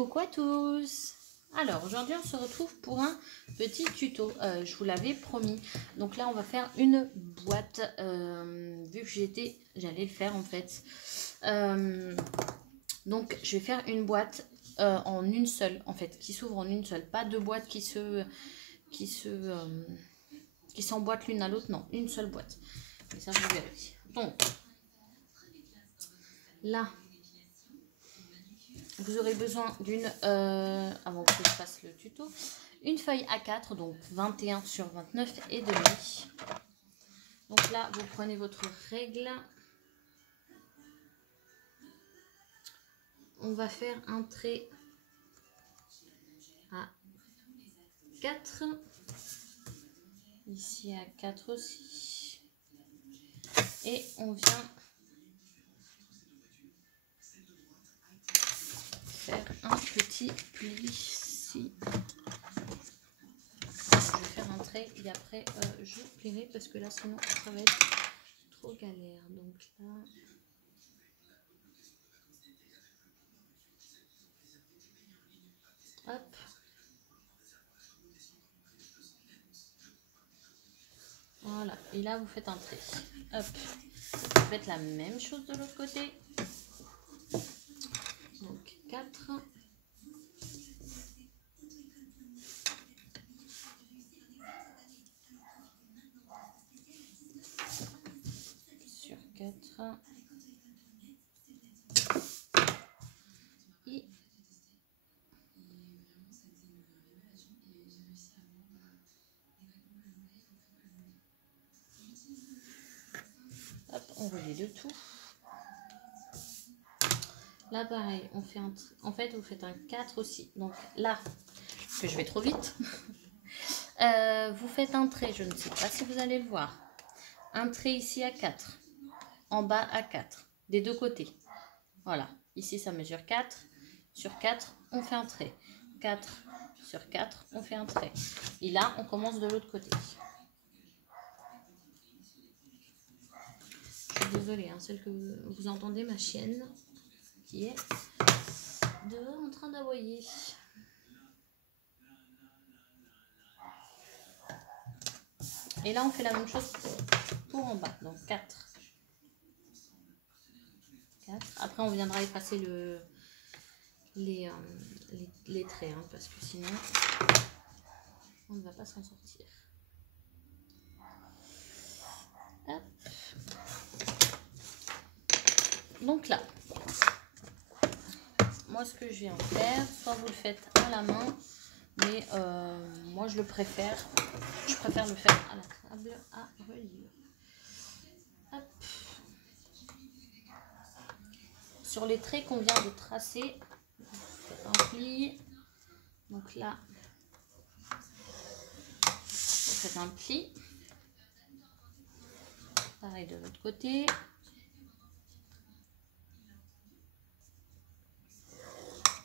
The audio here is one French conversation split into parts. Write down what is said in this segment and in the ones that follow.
Coucou à tous. Alors aujourd'hui on se retrouve pour un petit tuto, je vous l'avais promis. Donc là on va faire une boîte, vu que j'allais le faire en fait. Donc je vais faire une boîte en une seule en fait, qui s'ouvre en une seule, pas deux boîtes qui s'emboîtent l'une à l'autre, non, une seule boîte. Et ça vous verrez. Donc là vous aurez besoin d'une, avant que je fasse le tuto, une feuille A4, donc 21 sur 29 et demi. Donc là, vous prenez votre règle. On va faire un trait à 4. Ici à 4 aussi. Et on vient faire un petit pli ici. Je vais faire un trait et après je plierai parce que là sinon ça va être trop galère. Donc là, hop. Voilà, et là vous faites un trait. Hop. Vous faites la même chose de l'autre côté. Donc 4. Sur 4. Et hop, on relie le tout. Là pareil, on fait un en fait vous faites un 4 aussi. Donc là, que je vais trop vite. Vous faites un trait, je ne sais pas si vous allez le voir. Un trait ici à 4. En bas à 4. Des deux côtés. Voilà. Ici ça mesure 4. Sur 4, on fait un trait. 4 sur 4, on fait un trait. Et là, on commence de l'autre côté. Je suis désolée, hein, celle que vous entendez, ma chienne, qui est dehors en train d'aboyer. Et là, on fait la même chose pour en bas. Donc 4. 4. Après, on viendra effacer les traits, hein, parce que sinon, on ne va pas s'en sortir. Hop. Donc là, moi, ce que je viens faire, soit vous le faites à la main, mais moi, je préfère le faire à la table à reliure. Hop. Sur les traits qu'on vient de tracer, un pli. Donc là, vous faites un pli. Pareil de l'autre côté.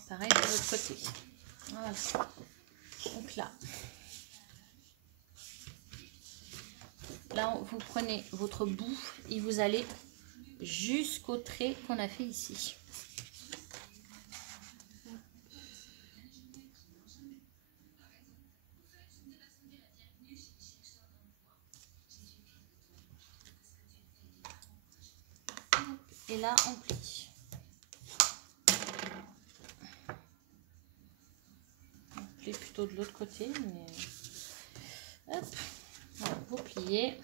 Pareil de l'autre côté. Voilà. Donc là, vous prenez votre bout et vous allez jusqu'au trait qu'on a fait ici. Et là, on plie. On plie plutôt de l'autre côté, mais hop, voilà, vous pliez.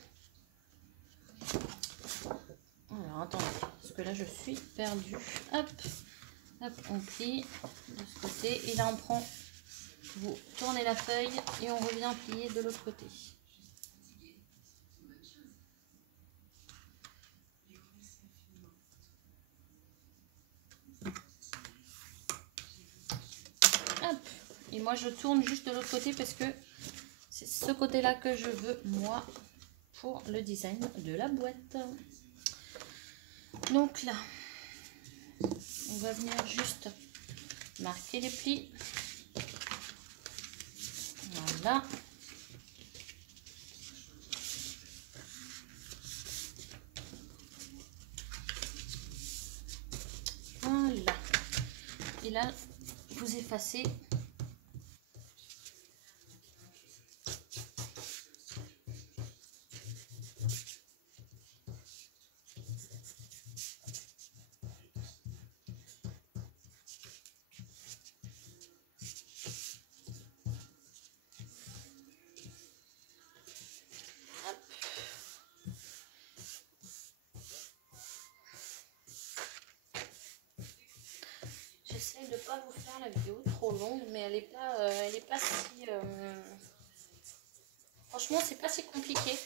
Alors, attendez, parce que là, je suis perdue. Hop, hop, on plie de ce côté. Et là, on prend, vous tournez la feuille et on revient plier de l'autre côté. Hop. Et moi, je tourne juste de l'autre côté parce que c'est ce côté-là que je veux, moi, pour le design de la boîte. Donc là, on va venir juste marquer les plis. Voilà. Voilà. Et là, vous effacez. J'essaie de ne pas vous faire la vidéo trop longue, mais elle est pas si... Franchement, c'est pas si compliqué.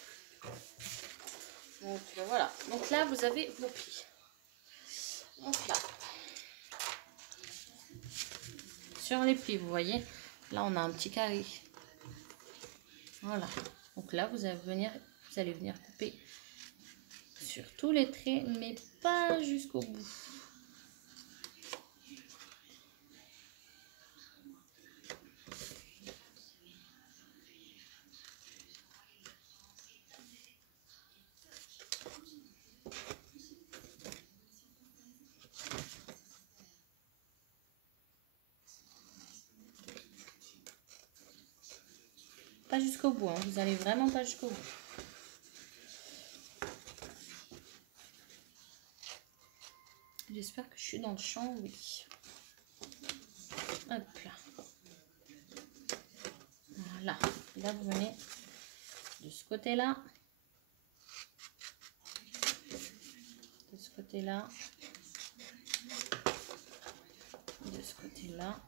Donc voilà. Donc là, vous avez vos plis. Donc là, sur les plis, vous voyez, là on a un petit carré. Voilà. Donc là, vous allez venir couper sur tous les traits, mais pas jusqu'au bout. Pas jusqu'au bout, hein. Vous allez vraiment pas jusqu'au bout. J'espère que je suis dans le champ, oui. Hop là. Voilà. Là, vous venez de ce côté-là. De ce côté-là. De ce côté-là.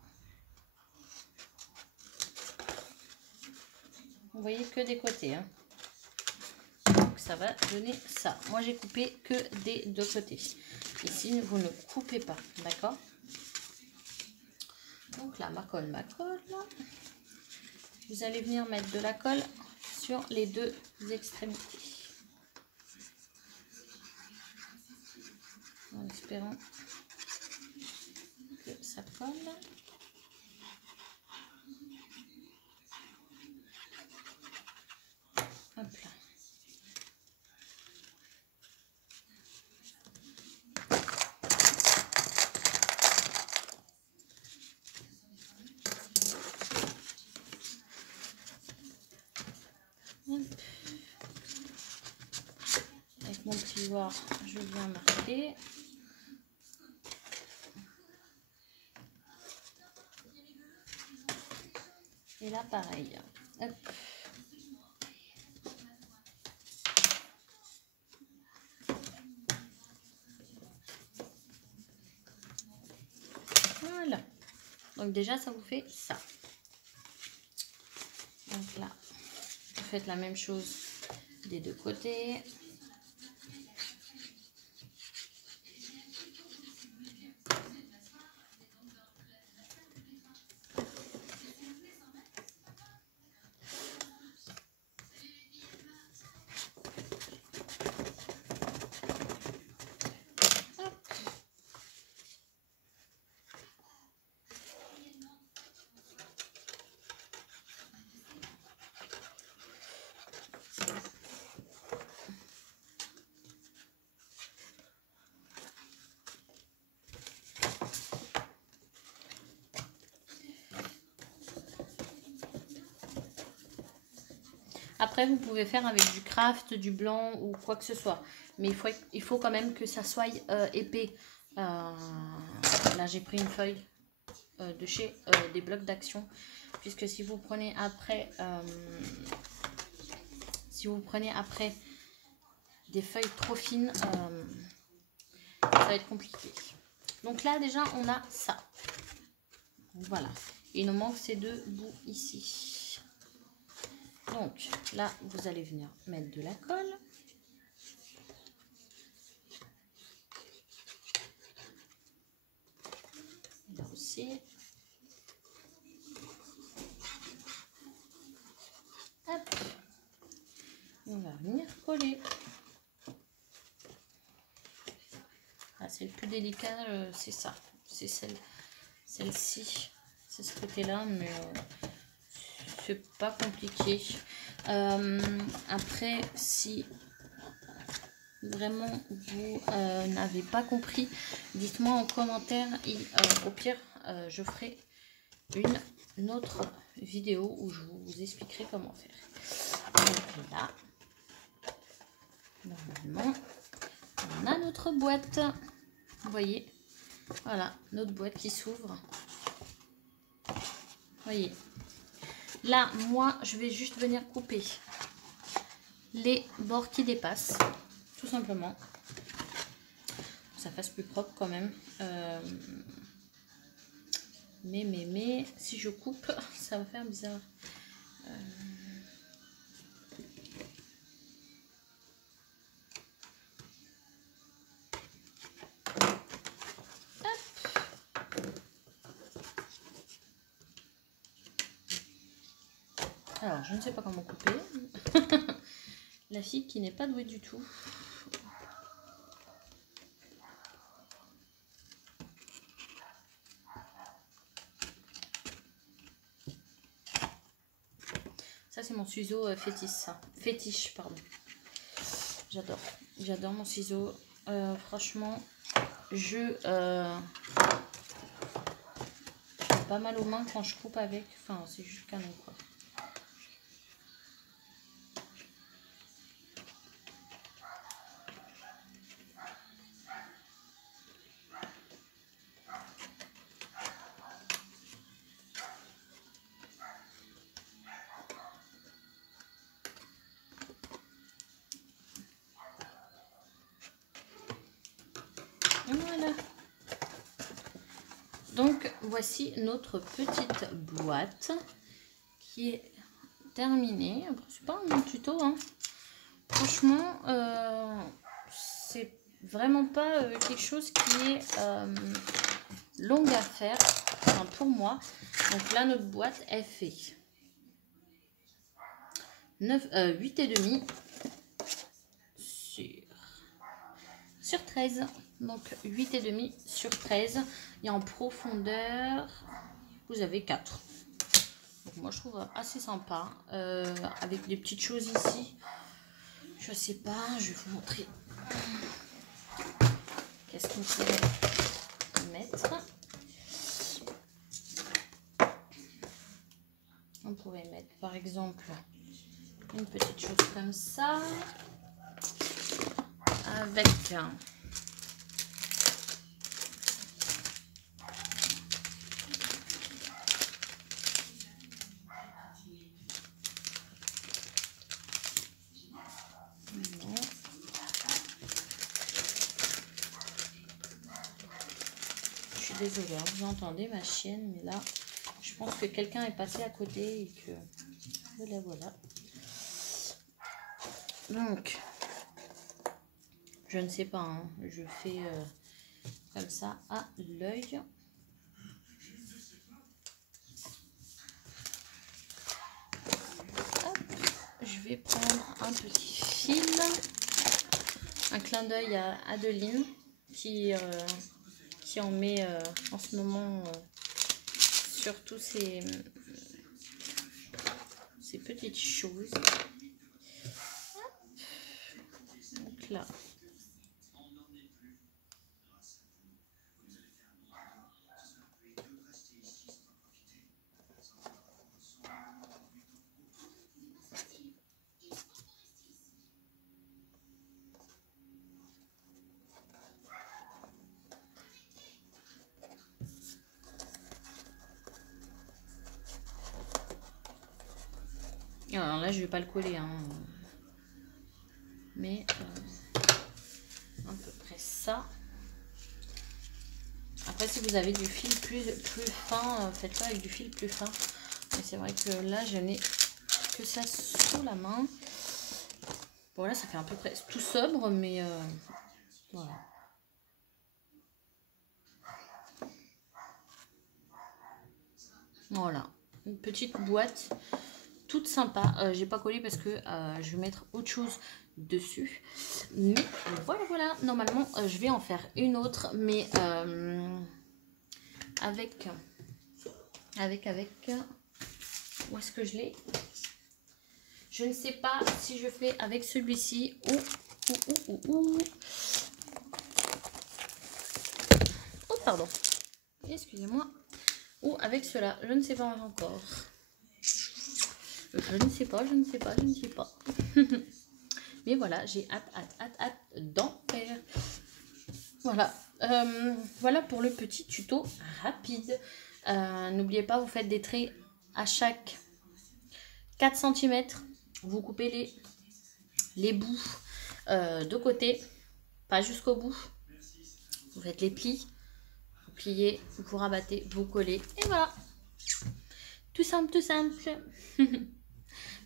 Vous voyez que des côtés, hein. Donc ça va donner ça. Moi j'ai coupé que des deux côtés. Ici vous ne coupez pas, d'accord? Donc là ma colle. Vous allez venir mettre de la colle sur les deux extrémités. En espérant que ça colle. Hop là. Avec mon petit doigt, je viens marquer. Et là, pareil. Hop. Voilà. Donc déjà, ça vous fait ça. Donc là, vous faites la même chose des deux côtés. Après, vous pouvez faire avec du craft, du blanc ou quoi que ce soit. Mais il faut quand même que ça soit épais. Là, j'ai pris une feuille de chez des blocs d'action. Puisque si vous prenez après... des feuilles trop fines, ça va être compliqué. Donc là, déjà, on a ça. Voilà. Il nous manque ces deux bouts ici. Donc là, vous allez venir mettre de la colle. Là aussi. Hop. On va venir coller. Ah, c'est le plus délicat, c'est ça. C'est celle-ci. C'est ce côté-là, mais c'est pas compliqué. Après, si vraiment vous n'avez pas compris, dites-moi en commentaire et au pire je ferai une autre vidéo où je vous expliquerai comment faire. Donc là, normalement, on a notre boîte. Vous voyez, voilà, notre boîte qui s'ouvre. Vous voyez. Là, moi, je vais juste venir couper les bords qui dépassent, tout simplement. Ça fasse plus propre quand même. Mais, si je coupe, ça va faire bizarre. Alors, je ne sais pas comment couper. La fille qui n'est pas douée du tout. Ça, c'est mon ciseau fétiche, pardon. J'adore mon ciseau. Franchement, j'ai pas mal aux mains quand je coupe avec. Enfin, c'est juste canon, quoi. Voilà. Donc, voici notre petite boîte qui est terminée. C'est pas un tuto, hein. Franchement, c'est vraiment pas quelque chose qui est long à faire, enfin, pour moi. Donc là, notre boîte, elle fait 8,5 sur 13. Donc 8,5 sur 13. Et en profondeur, vous avez 4. Donc moi, je trouve assez sympa. Avec des petites choses ici. Je sais pas, je vais vous montrer. Qu'est-ce qu'on pourrait mettre? On pourrait mettre par exemple une petite chose comme ça avec désolée, hein, vous entendez ma chienne, mais là, je pense que quelqu'un est passé à côté et que voilà. Donc, je ne sais pas, hein, je fais comme ça à l'œil. Je vais prendre un petit fil, un clin d'œil à Adeline qui en met en ce moment sur tous ces petites choses. Donc là. Alors là, je vais pas le coller, hein. Mais à peu près ça. Après, si vous avez du fil plus fin, faites-le avec du fil plus fin. Mais c'est vrai que là, je n'ai que ça sous la main. Bon, là, ça fait à peu près tout sobre, mais voilà. Voilà, une petite boîte toute sympa. J'ai pas collé parce que je vais mettre autre chose dessus. Mais voilà. Normalement, je vais en faire une autre, mais avec où est-ce que je l'ai? Je ne sais pas si je fais avec celui-ci ou oh, pardon. Excusez-moi. ou avec cela. Je ne sais pas encore. Je ne sais pas, je ne sais pas, je ne sais pas. Mais voilà, j'ai hâte d'en faire. Voilà. Voilà pour le petit tuto rapide. N'oubliez pas, vous faites des traits à chaque 4 cm. Vous coupez les bouts de côté, pas jusqu'au bout. Vous faites les plis, vous pliez, vous rabattez, vous collez. Et voilà. Tout simple, tout simple.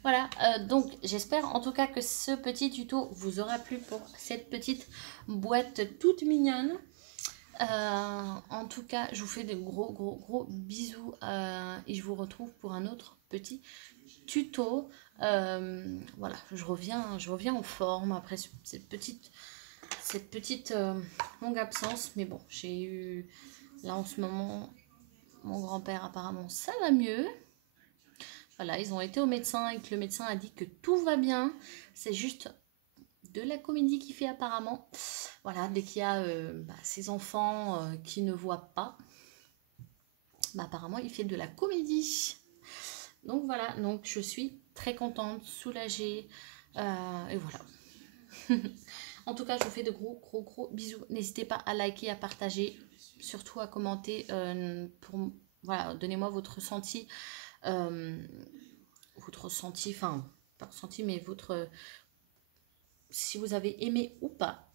Voilà, donc j'espère en tout cas que ce petit tuto vous aura plu pour cette petite boîte toute mignonne. En tout cas, je vous fais de gros bisous et je vous retrouve pour un autre petit tuto. Voilà, je reviens en forme après cette petite longue absence. Mais bon, j'ai eu là en ce moment, mon grand-père apparemment ça va mieux. Voilà, ils ont été au médecin et que le médecin a dit que tout va bien. C'est juste de la comédie qu'il fait apparemment. Voilà, dès qu'il y a ses enfants qui ne voient pas, apparemment il fait de la comédie. Donc voilà, donc je suis très contente, soulagée. Et voilà. En tout cas, je vous fais de gros bisous. N'hésitez pas à liker, à partager, surtout à commenter. Voilà, donnez-moi votre ressenti. Enfin, pas ressenti, mais si vous avez aimé ou pas.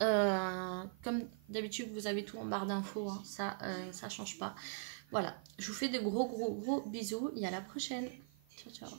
Comme d'habitude, vous avez tout en barre d'infos, hein, ça change pas. Voilà, je vous fais de gros bisous et à la prochaine. Ciao.